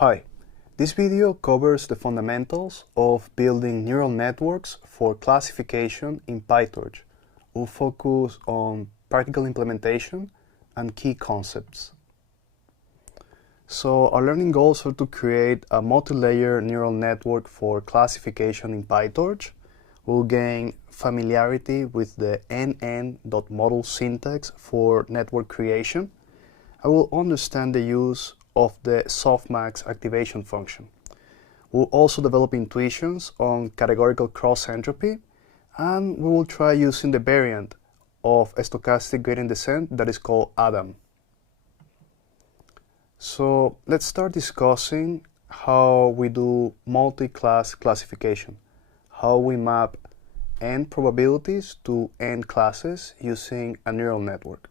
Hi, this video covers the fundamentals of building neural networks for classification in PyTorch. We'll focus on practical implementation and key concepts. So our learning goals are to create a multi-layer neural network for classification in PyTorch. We'll gain familiarity with the nn.Module syntax for network creation. I will understand the use of the softmax activation function. We'll also develop intuitions on categorical cross-entropy, and we will try using the variant of a stochastic gradient descent that is called Adam. So let's start discussing how we do multi-class classification, how we map n probabilities to n classes using a neural network.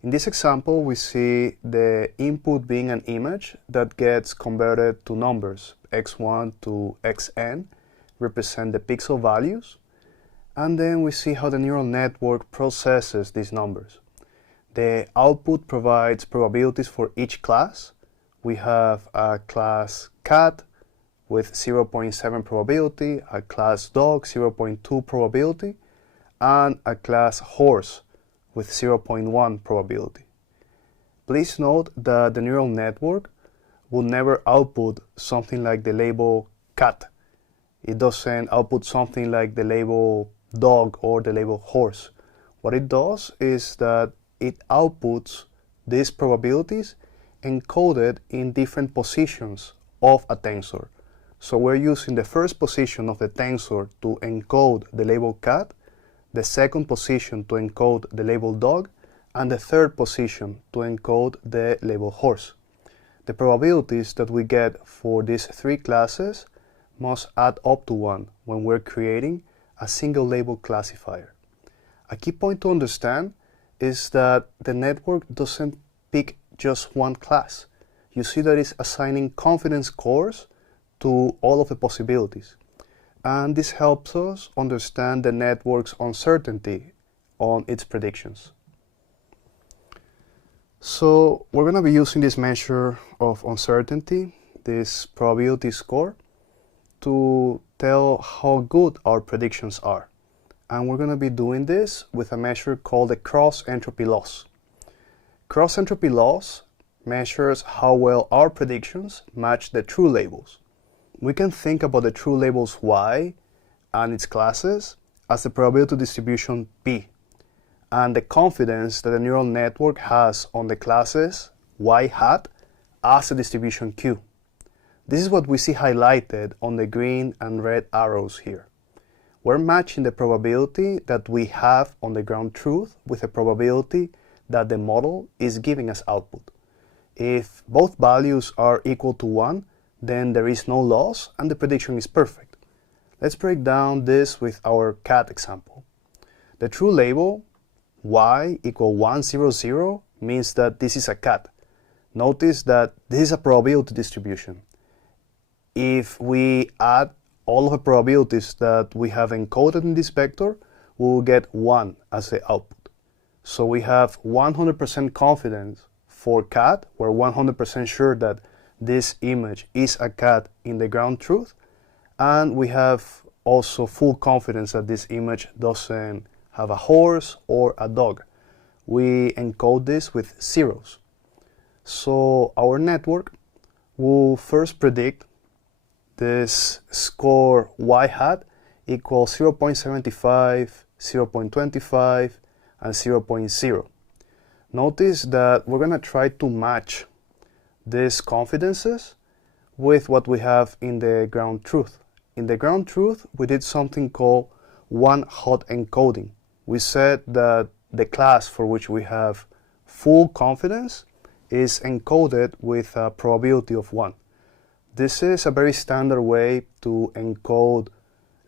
In this example, we see the input being an image that gets converted to numbers. x1 to xn represent the pixel values. And then we see how the neural network processes these numbers. The output provides probabilities for each class. We have a class cat with 0.7 probability, a class dog 0.2 probability, and a class horse with 0.1 probability. Please note that the neural network will never output something like the label cat. It doesn't output something like the label dog or the label horse. What it does is that it outputs these probabilities encoded in different positions of a tensor. So we're using the first position of the tensor to encode the label cat, the second position to encode the label dog, and the third position to encode the label horse. The probabilities that we get for these three classes must add up to 1 when we're creating a single label classifier. A key point to understand is that the network doesn't pick just one class. You see that it's assigning confidence scores to all of the possibilities. And this helps us understand the network's uncertainty on its predictions. So we're going to be using this measure of uncertainty, this probability score, to tell how good our predictions are. And we're going to be doing this with a measure called the cross-entropy loss. Cross-entropy loss measures how well our predictions match the true labels. We can think about the true labels y and its classes as the probability distribution p, and the confidence that the neural network has on the classes y hat as a distribution q. This is what we see highlighted on the green and red arrows here. We're matching the probability that we have on the ground truth with the probability that the model is giving us output. If both values are equal to 1, then there is no loss and the prediction is perfect. Let's break down this with our cat example. The true label y equal 100 means that this is a cat. Notice that this is a probability distribution. If we add all of the probabilities that we have encoded in this vector, we will get 1 as the output. So we have 100% confidence for cat. We're 100% sure that this image is a cat in the ground truth, and we have also full confidence that this image doesn't have a horse or a dog. We encode this with zeros. So our network will first predict this score y hat equals 0.75, 0.25, and 0.0. Notice that we're going to try to match these confidences with what we have in the ground truth. In the ground truth, we did something called one-hot encoding. We said that the class for which we have full confidence is encoded with a probability of 1. This is a very standard way to encode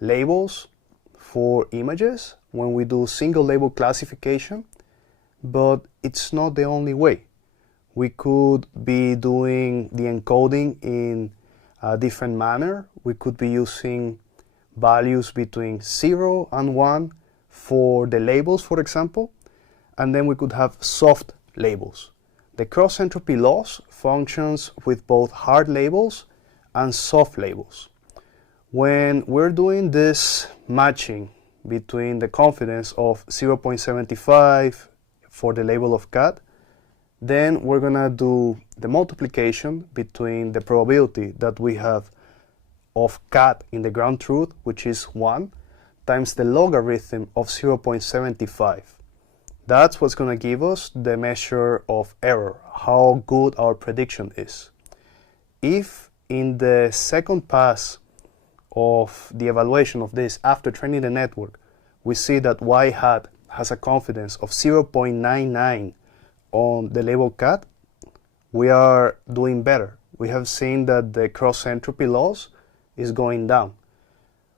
labels for images when we do single label classification, but it's not the only way. We could be doing the encoding in a different manner. We could be using values between 0 and 1 for the labels, for example, and then we could have soft labels. The cross-entropy loss functions with both hard labels and soft labels. When we're doing this matching between the confidence of 0.75 for the label of cat, then we're going to do the multiplication between the probability that we have of cat in the ground truth, which is 1, times the logarithm of 0.75. That's what's going to give us the measure of error, how good our prediction is. If in the second pass of the evaluation of this after training the network, we see that y hat has a confidence of 0.99 on the label cat, we are doing better. We have seen that the cross-entropy loss is going down.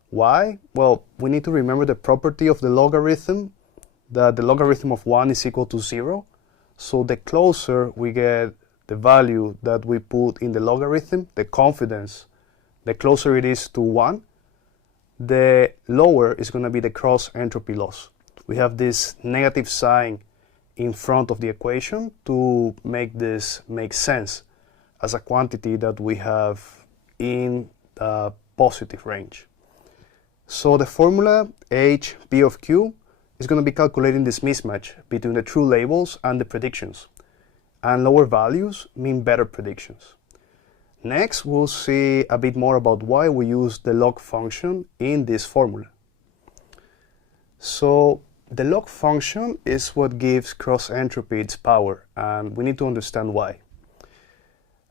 Why? Well, we need to remember the property of the logarithm, that the logarithm of 1 is equal to 0. So the closer we get the value that we put in the logarithm, the confidence, the closer it is to 1, the lower is going to be the cross-entropy loss. We have this negative sign in front of the equation to make this make sense as a quantity that we have in the positive range. So the formula H P of Q is going to be calculating this mismatch between the true labels and the predictions. And lower values mean better predictions. Next, we'll see a bit more about why we use the log function in this formula. So the log function is what gives cross-entropy its power, and we need to understand why.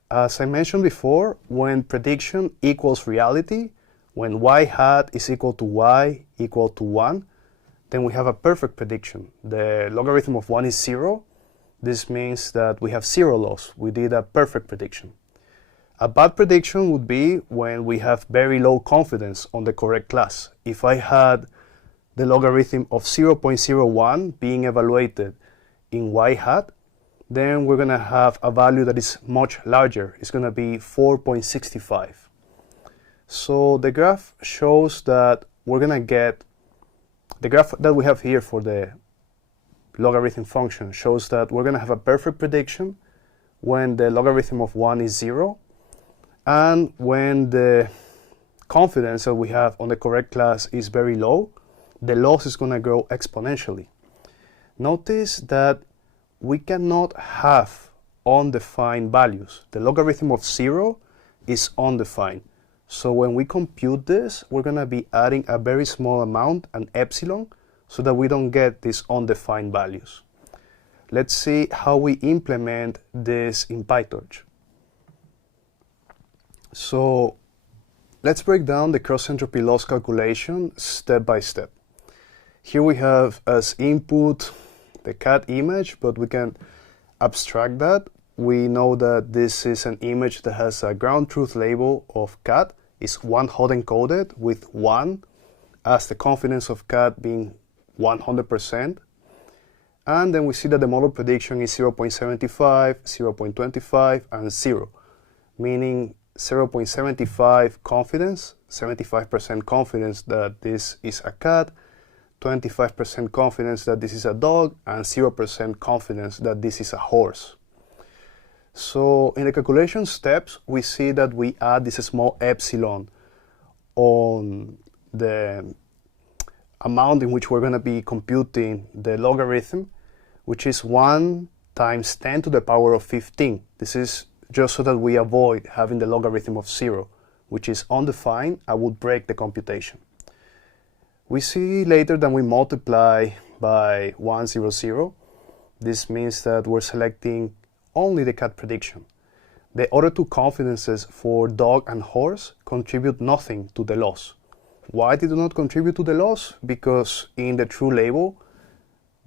As I mentioned before, when prediction equals reality, when y hat is equal to y equal to 1, then we have a perfect prediction. The logarithm of 1 is 0. This means that we have 0 loss. We did a perfect prediction. A bad prediction would be when we have very low confidence on the correct class. If I had the logarithm of 0.01 being evaluated in y hat, then we're going to have a value that is much larger. It's going to be 4.65. So the graph shows that we're going to get, the graph that we have here for the logarithm function shows that we're going to have a perfect prediction when the logarithm of 1 is 0, and when the confidence that we have on the correct class is very low, the loss is going to grow exponentially. Notice that we cannot have undefined values. The logarithm of 0 is undefined. So when we compute this, we're going to be adding a very small amount, an epsilon, so that we don't get these undefined values. Let's see how we implement this in PyTorch. So let's break down the cross-entropy loss calculation step by step. Here we have as input the cat image, but we can abstract that. We know that this is an image that has a ground truth label of cat. It's one hot encoded with 1 as the confidence of cat being 100%. And then we see that the model prediction is 0.75, 0.25, and 0, meaning 0.75 confidence, 75% confidence that this is a cat, 25% confidence that this is a dog, and 0% confidence that this is a horse. So in the calculation steps, we see that we add this small epsilon on the amount in which we're going to be computing the logarithm, which is 1 times 10 to the power of 15. This is just so that we avoid having the logarithm of 0, which is undefined. I would break the computation. We see later that we multiply by 100. This means that we're selecting only the cat prediction. The other two confidences for dog and horse contribute nothing to the loss. Why they do not contribute to the loss? Because in the true label,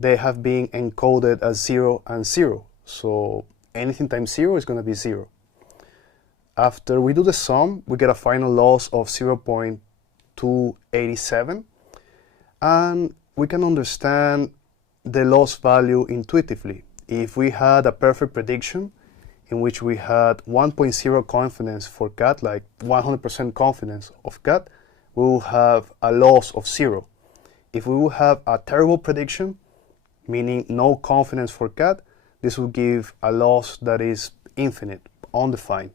they have been encoded as 0 and 0. So anything times 0 is going to be 0. After we do the sum, we get a final loss of 0.287. And we can understand the loss value intuitively. If we had a perfect prediction in which we had 1.0 confidence for cat, like 100% confidence of cat, we will have a loss of 0. If we will have a terrible prediction, meaning no confidence for cat, this will give a loss that is infinite, undefined.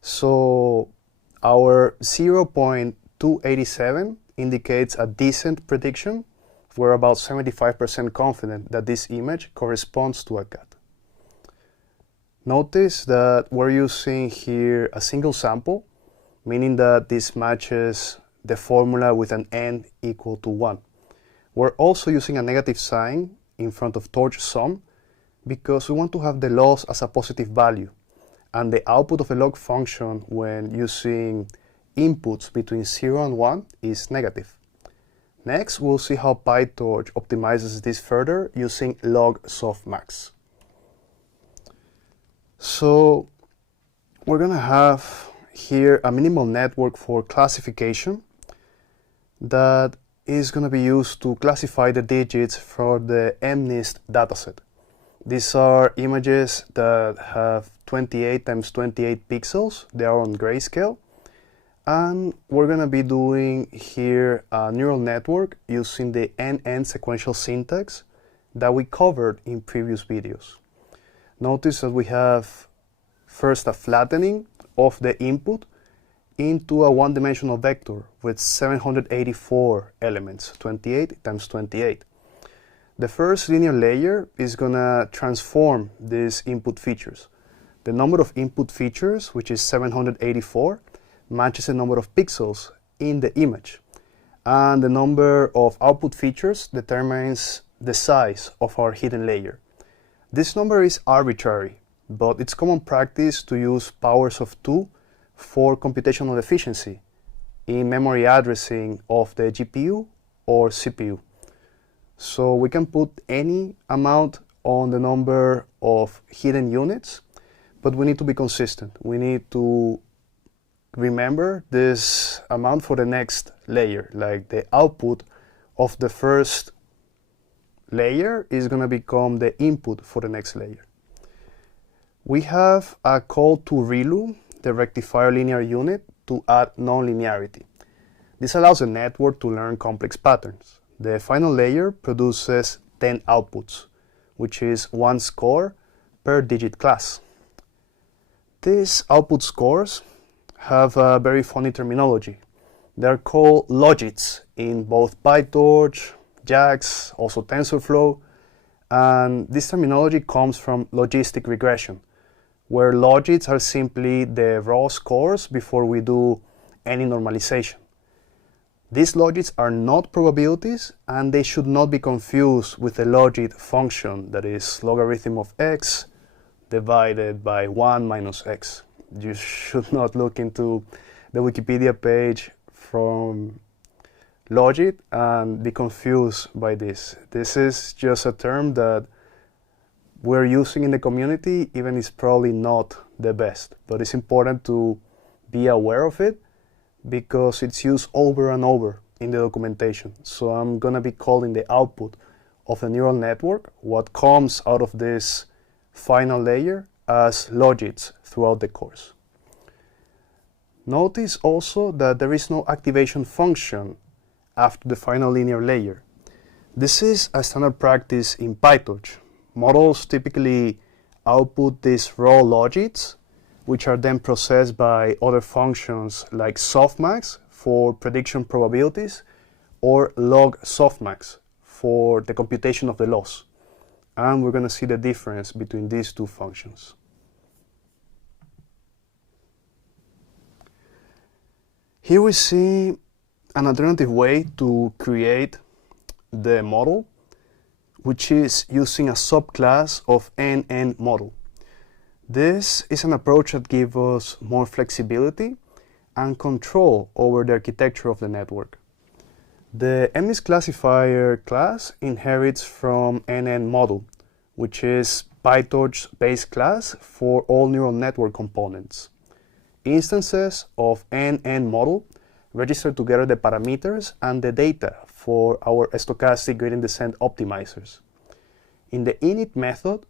So our 0.287 indicates a decent prediction. We're about 75% confident that this image corresponds to a cat. Notice that we're using here a single sample, meaning that this matches the formula with an n equal to 1. We're also using a negative sign in front of torch sum because we want to have the loss as a positive value, and the output of a log function when using inputs between 0 and 1 is negative. Next, we'll see how PyTorch optimizes this further using LogSoftmax. So we're going to have here a minimal network for classification that is going to be used to classify the digits for the MNIST dataset. These are images that have 28 times 28 pixels. They are on grayscale. And we're going to be doing here a neural network using the nn sequential syntax that we covered in previous videos. Notice that we have first a flattening of the input into a one-dimensional vector with 784 elements, 28 times 28. The first linear layer is going to transform these input features. The number of input features, which is 784, matches the number of pixels in the image. And the number of output features determines the size of our hidden layer. This number is arbitrary, but it's common practice to use powers of 2 for computational efficiency in memory addressing of the GPU or CPU. So we can put any amount on the number of hidden units, but we need to be consistent. We need to remember this amount for the next layer, like the output of the first layer is going to become the input for the next layer. We have a call to ReLU, the rectifier linear unit, to add nonlinearity. This allows the network to learn complex patterns. The final layer produces 10 outputs, which is 1 score per digit class. These output scores have a very funny terminology. They're called logits in both PyTorch, JAX, also TensorFlow, and this terminology comes from logistic regression, where logits are simply the raw scores before we do any normalization. These logits are not probabilities, and they should not be confused with a logit function that is logarithm of x divided by 1 minus x. You should not look into the Wikipedia page from logit and be confused by this. This is just a term that we're using in the community, even it's probably not the best. But it's important to be aware of it because it's used over and over in the documentation. So I'm going to be calling the output of the neural network, what comes out of this final layer, as logits throughout the course. Notice also that there is no activation function after the final linear layer. This is a standard practice in PyTorch. Models typically output these raw logits, which are then processed by other functions like softmax for prediction probabilities or LogSoftmax for the computation of the loss. And we're going to see the difference between these two functions. Here we see an alternative way to create the model, which is using a subclass of nn.Module. This is an approach that gives us more flexibility and control over the architecture of the network. The MNIST classifier class inherits from nn.Module, which is PyTorch's base class for all neural network components. Instances of nn.Module register together the parameters and the data for our stochastic gradient descent optimizers. In the init method,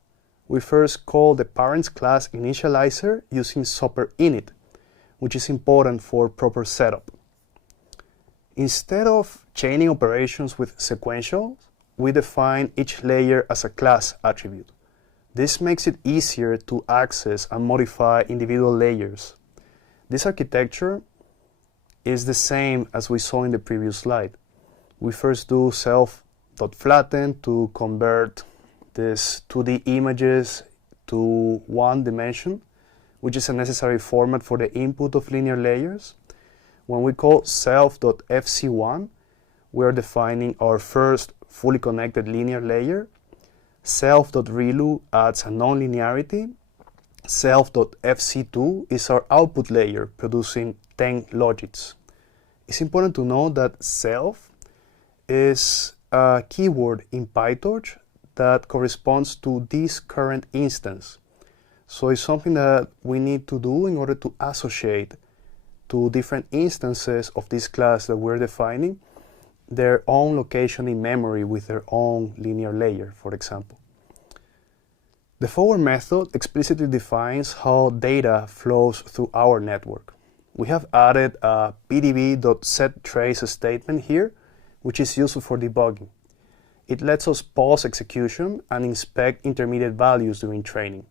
we first call the parents class initializer using superinit, which is important for proper setup. Instead of chaining operations with sequentials, we define each layer as a class attribute. This makes it easier to access and modify individual layers. This architecture is the same as we saw in the previous slide. We first do self.flatten to convert these 2D images to one dimension, which is a necessary format for the input of linear layers. When we call self.fc1, we are defining our first fully connected linear layer. Self.relu adds a nonlinearity. Self.fc2 is our output layer, producing 10 logits. It's important to know that self is a keyword in PyTorch that corresponds to this current instance. So it's something that we need to do in order to associate to different instances of this class that we're defining their own location in memory with their own linear layer, for example. The forward method explicitly defines how data flows through our network. We have added a pdb.setTrace statement here, which is useful for debugging. It lets us pause execution and inspect intermediate values during training.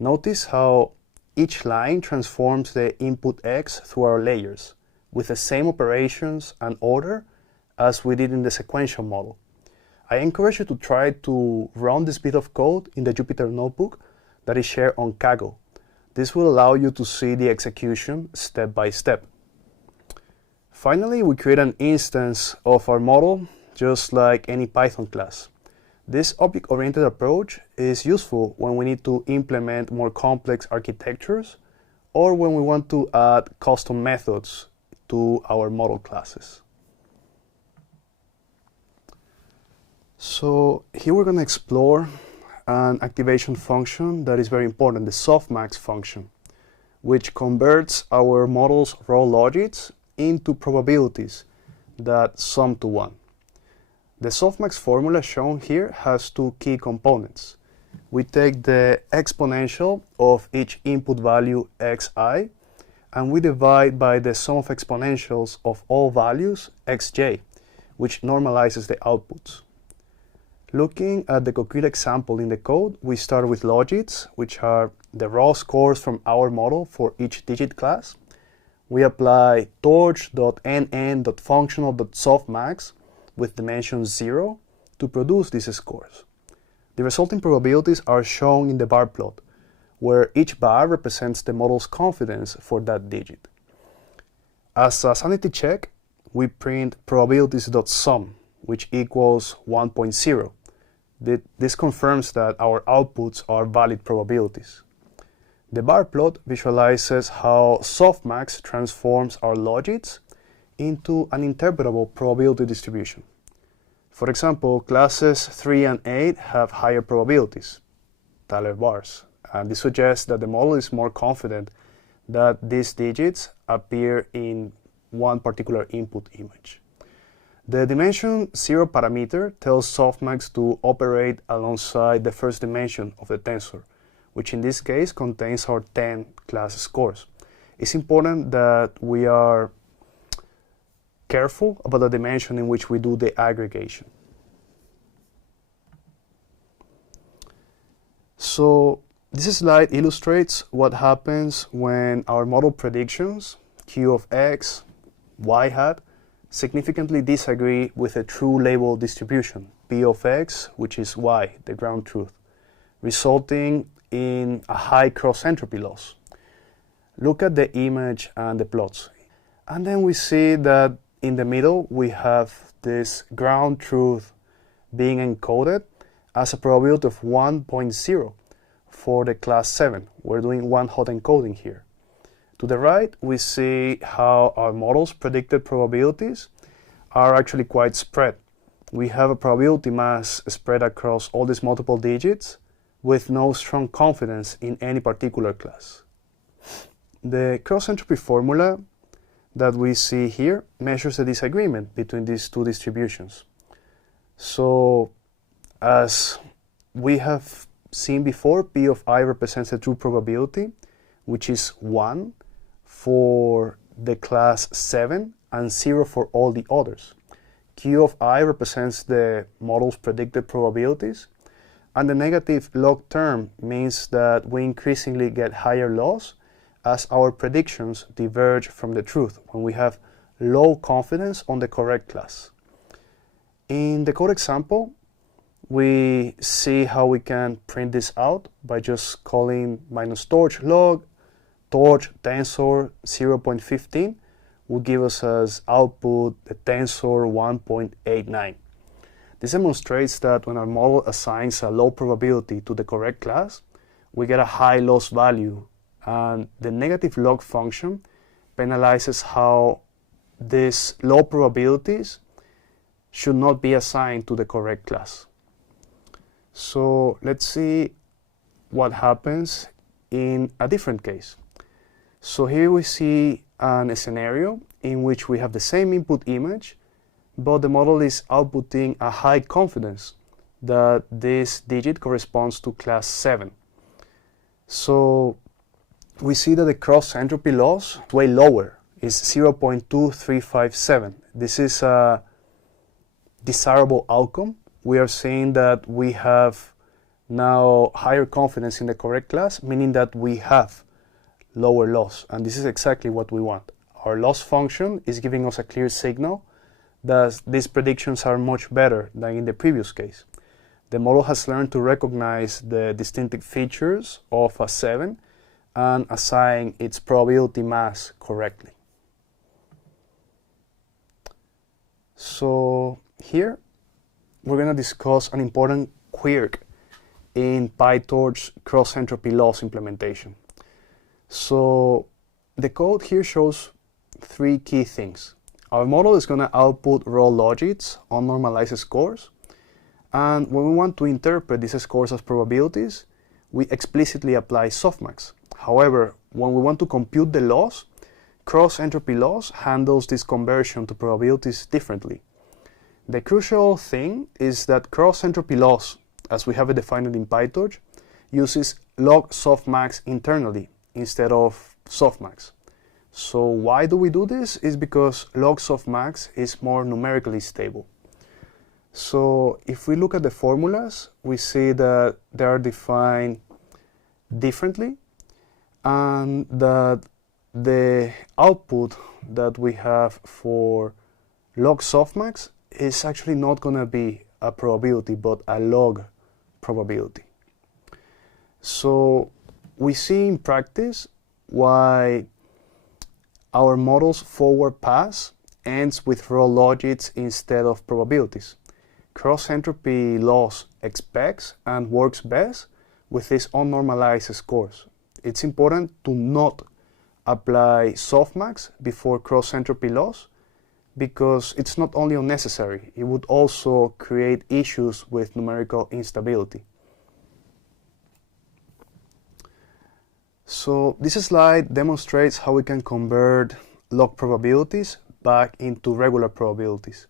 Notice how each line transforms the input x through our layers with the same operations and order as we did in the sequential model. I encourage you to try to run this bit of code in the Jupyter notebook that is shared on Kaggle. This will allow you to see the execution step by step. Finally, we create an instance of our model just like any Python class. This object-oriented approach is useful when we need to implement more complex architectures or when we want to add custom methods to our model classes. So here we're going to explore an activation function that is very important, the softmax function, which converts our model's raw logits into probabilities that sum to 1. The softmax formula shown here has two key components. We take the exponential of each input value xi, and we divide by the sum of exponentials of all values xj, which normalizes the outputs. Looking at the concrete example in the code, we start with logits, which are the raw scores from our model for each digit class. We apply torch.nn.functional.softmax with dimension 0 to produce these scores. The resulting probabilities are shown in the bar plot, where each bar represents the model's confidence for that digit. As a sanity check, we print probabilities.sum, which equals 1.0. This confirms that our outputs are valid probabilities. The bar plot visualizes how softmax transforms our logits into an interpretable probability distribution. For example, classes 3 and 8 have higher probabilities, Taylor bars, and this suggests that the model is more confident that these digits appear in one particular input image. The dimension 0 parameter tells softmax to operate alongside the first dimension of the tensor, which in this case contains our 10 class scores. It's important that we are careful about the dimension in which we do the aggregation. So this slide illustrates what happens when our model predictions, q of x, y hat, significantly disagree with a true label distribution, p of x, which is y, the ground truth, resulting in a high cross-entropy loss. Look at the image and the plots. And then we see that in the middle we have this ground truth being encoded as a probability of 1.0 for the class 7. We're doing one-hot encoding here. To the right, we see how our model's predicted probabilities are actually quite spread. We have a probability mass spread across all these multiple digits with no strong confidence in any particular class. The cross-entropy formula that we see here measures the disagreement between these two distributions. So, as we have seen before, P of I represents a true probability, which is 1 for the class 7 and 0 for all the others. Q of I represents the model's predicted probabilities, And the negative log term means that we increasingly get higher loss as our predictions diverge from the truth when we have low confidence on the correct class. In the code example, we see how we can print this out by just calling -torch log torch tensor 0.15 will give us as output the tensor 1.89. This demonstrates that when our model assigns a low probability to the correct class, we get a high loss value, and the negative log function penalizes how these low probabilities should not be assigned to the correct class. So let's see what happens in a different case. So here we see a scenario in which we have the same input image, but the model is outputting a high confidence that this digit corresponds to class 7. So we see that the cross entropy loss way lower is 0.2357. This is a desirable outcome. We are saying that we have now higher confidence in the correct class, meaning that we have lower loss, and this is exactly what we want. Our loss function is giving us a clear signal that these predictions are much better than in the previous case. The model has learned to recognize the distinctive features of a 7 and assign its probability mass correctly. So here we're going to discuss an important quirk in PyTorch CrossEntropyLoss implementation. So the code here shows 3 key things. Our model is going to output raw logits on normalized scores, and when we want to interpret these scores as probabilities, we explicitly apply softmax. However, when we want to compute the loss, CrossEntropyLoss handles this conversion to probabilities differently. The crucial thing is that CrossEntropyLoss, as we have it defined in PyTorch, uses LogSoftmax internally instead of softmax. So why do we do this? Is because LogSoftmax is more numerically stable. So if we look at the formulas, we see that they are defined differently, and that the output that we have for LogSoftmax is actually not going to be a probability, but a log probability. So we see in practice why our model's forward pass ends with raw logits instead of probabilities. CrossEntropyLoss expects and works best with these unnormalized scores. It's important to not apply softmax before CrossEntropyLoss because it's not only unnecessary, it would also create issues with numerical instability. So this slide demonstrates how we can convert log probabilities back into regular probabilities,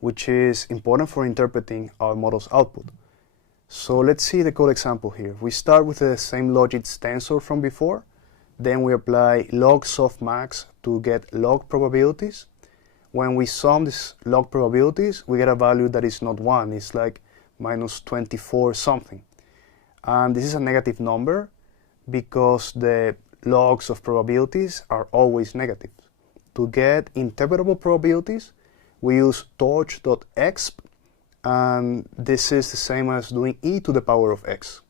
which is important for interpreting our model's output. So let's see the code example here. We start with the same logits tensor from before, then we apply LogSoftmax to get log probabilities. When we sum these log probabilities, we get a value that is not 1, it's like -24 something. And this is a negative number because the logs of probabilities are always negative. To get interpretable probabilities, we use torch.exp, and this is the same as doing e to the power of x.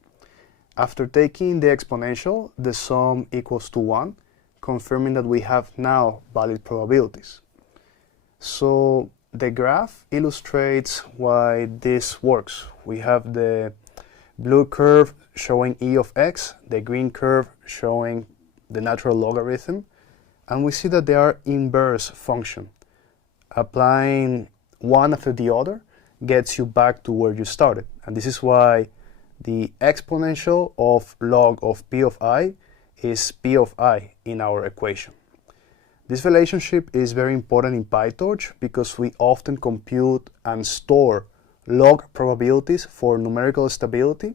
After taking the exponential, the sum equals to 1, confirming that we have now valid probabilities. So the graph illustrates why this works. We have the blue curve showing e of x, the green curve showing the natural logarithm, and we see that they are inverse function. Applying one after the other gets you back to where you started, and this is why the exponential of log of p of I is p of I in our equation. This relationship is very important in PyTorch because we often compute and store log probabilities for numerical stability,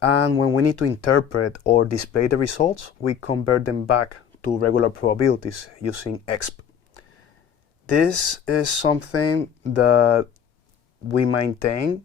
and when we need to interpret or display the results, we convert them back to regular probabilities using exp. This is something that we maintain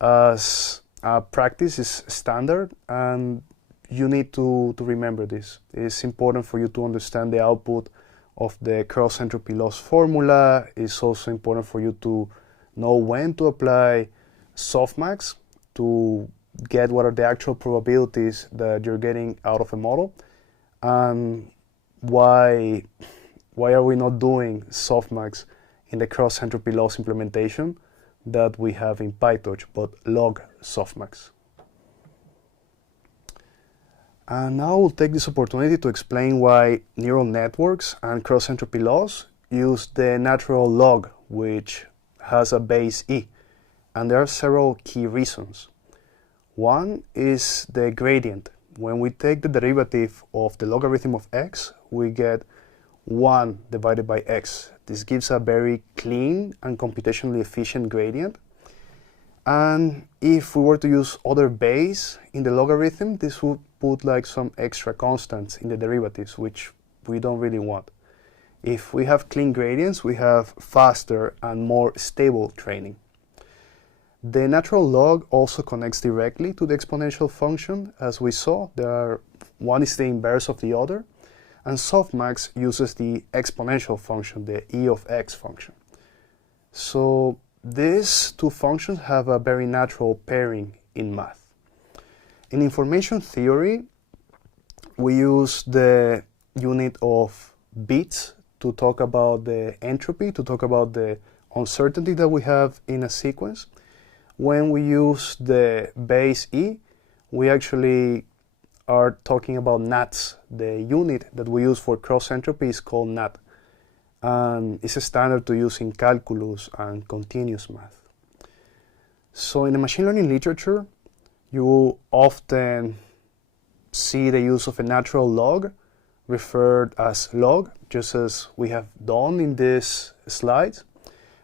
as Practice is standard, and you need to remember this. It's important for you to understand the output of the cross-entropy loss formula. It's also important for you to know when to apply softmax to get what are the actual probabilities that you're getting out of a model, and why are we not doing softmax in the cross-entropy loss implementation that we have in PyTorch, but LogSoftmax. And now we'll take this opportunity to explain why neural networks and cross-entropy loss use the natural log, which has a base e. And there are several key reasons. One is the gradient. When we take the derivative of the logarithm of x, we get 1 divided by x. This gives a very clean and computationally efficient gradient. And if we were to use other base in the logarithm, this would put like some extra constants in the derivatives, which we don't really want. If we have clean gradients, we have faster and more stable training. The natural log also connects directly to the exponential function. As we saw, one is the inverse of the other, and softmax uses the exponential function, the e of x function. So these two functions have a very natural pairing in math. In information theory, we use the unit of bits to talk about the entropy, to talk about the uncertainty that we have in a sequence. When we use the base e, we actually are talking about nats. The unit that we use for cross entropy is called nat, and it's a standard to use in calculus and continuous math. So in the machine learning literature, you will often see the use of a natural log referred as log, just as we have done in this slide,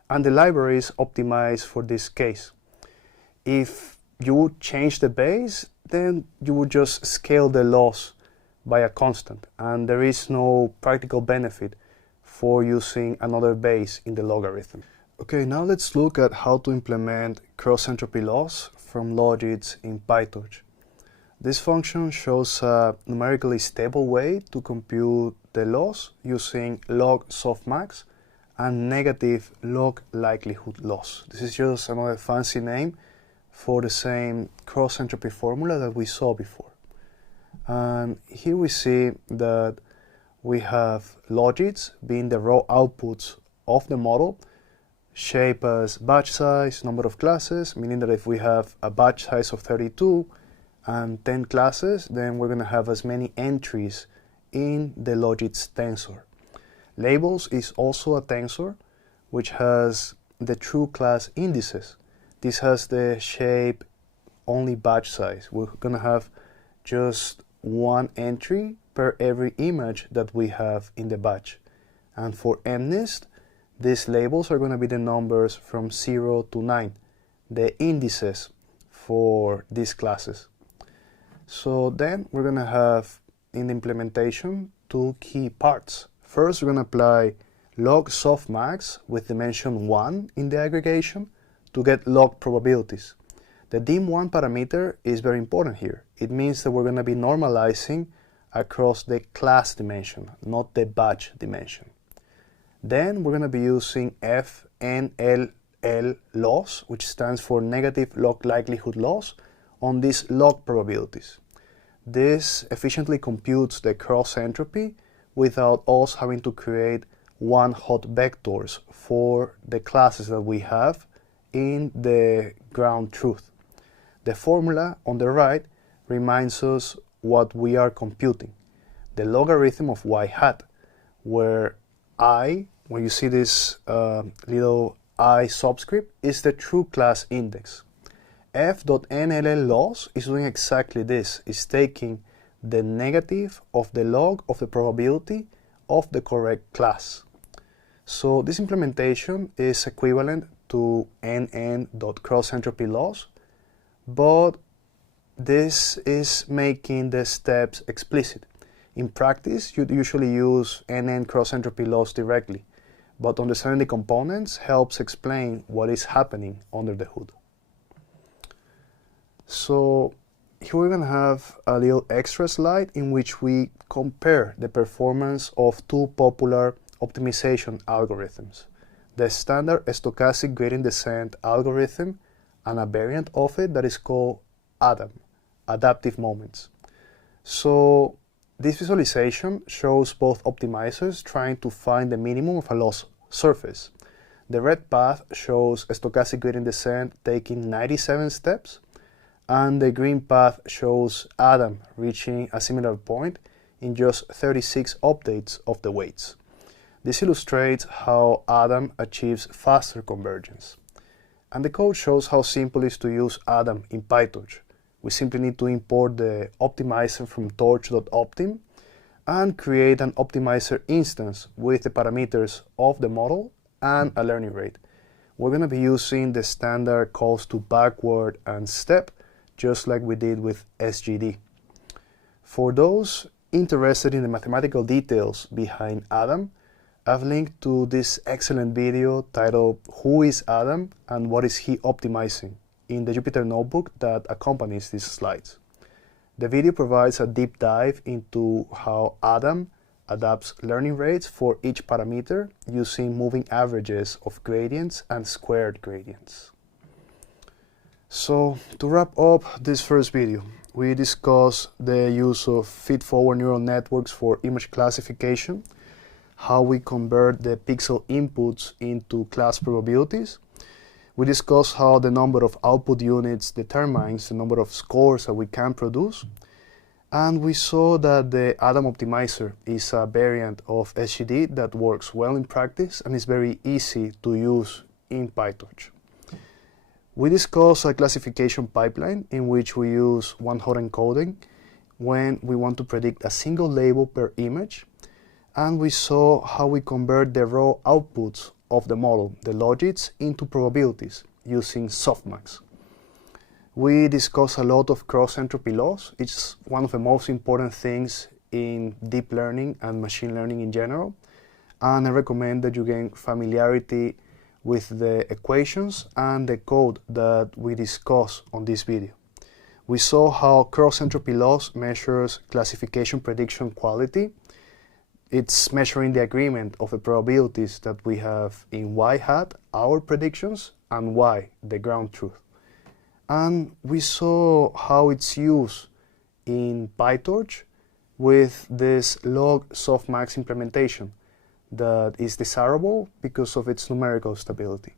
and the library is optimized for this case. If you would change the base, then you would just scale the loss by a constant, and there is no practical benefit for using another base in the logarithm. Okay, now let's look at how to implement cross-entropy loss from logits in PyTorch. This function shows a numerically stable way to compute the loss using LogSoftmax and negative log likelihood loss. This is just another fancy name for the same cross-entropy formula that we saw before. And here we see that we have logits being the raw outputs of the model, shape as batch size, number of classes, meaning that if we have a batch size of 32 and 10 classes, then we're going to have as many entries in the logits tensor. Labels is also a tensor which has the true class indices. This has the shape only batch size. We're going to have just one entry per every image that we have in the batch. And for MNIST, these labels are going to be the numbers from 0 to 9, the indices for these classes. So then we're going to have in the implementation two key parts. First, we're going to apply LogSoftmax with dimension 1 in the aggregation to get log probabilities. The dim1 parameter is very important here. It means that we're going to be normalizing across the class dimension, not the batch dimension. Then we're going to be using FNLL loss, which stands for negative log likelihood loss, on these log probabilities. This efficiently computes the cross entropy without us having to create one-hot vectors for the classes that we have in the ground truth. The formula on the right reminds us what we are computing, the logarithm of y hat, where I, when you see this little I subscript, is the true class index. F.NLL loss is doing exactly this. It's taking the negative of the log of the probability of the correct class. So this implementation is equivalent to nn.CrossEntropyLoss, but this is making the steps explicit. In practice, you'd usually use nn.CrossEntropyLoss directly, but understanding the components helps explain what is happening under the hood. So here we're going to have a little extra slide in which we compare the performance of two popular optimization algorithms, the standard stochastic gradient descent algorithm and a variant of it that is called ADAM, adaptive moments. So this visualization shows both optimizers trying to find the minimum of a loss surface. The red path shows a stochastic gradient descent taking 97 steps, and the green path shows ADAM reaching a similar point in just 36 updates of the weights. This illustrates how ADAM achieves faster convergence. And the code shows how simple it is to use ADAM in PyTorch. We simply need to import the optimizer from torch.optim and create an optimizer instance with the parameters of the model and a learning rate. We're going to be using the standard calls to backward and step, just like we did with SGD. For those interested in the mathematical details behind ADAM, I've linked to this excellent video titled "Who is Adam and What is He Optimizing?" in the Jupyter notebook that accompanies these slides. The video provides a deep dive into how ADAM adapts learning rates for each parameter using moving averages of gradients and squared gradients. So to wrap up this first video, we discussed the use of feedforward neural networks for image classification, how we convert the pixel inputs into class probabilities. We discussed how the number of output units determines the number of scores that we can produce. And we saw that the ADAM optimizer is a variant of SGD that works well in practice and is very easy to use in PyTorch. We discussed a classification pipeline in which we use one-hot encoding when we want to predict a single label per image. And we saw how we convert the raw outputs of the model, the logits, into probabilities using softmax. We discussed a lot of cross-entropy loss. It's one of the most important things in deep learning and machine learning in general. And I recommend that you gain familiarity with the equations and the code that we discuss on this video. We saw how cross-entropy loss measures classification prediction quality. It's measuring the agreement of the probabilities that we have in y hat, our predictions, and y, the ground truth. And we saw how it's used in PyTorch with this LogSoftmax implementation that is desirable because of its numerical stability.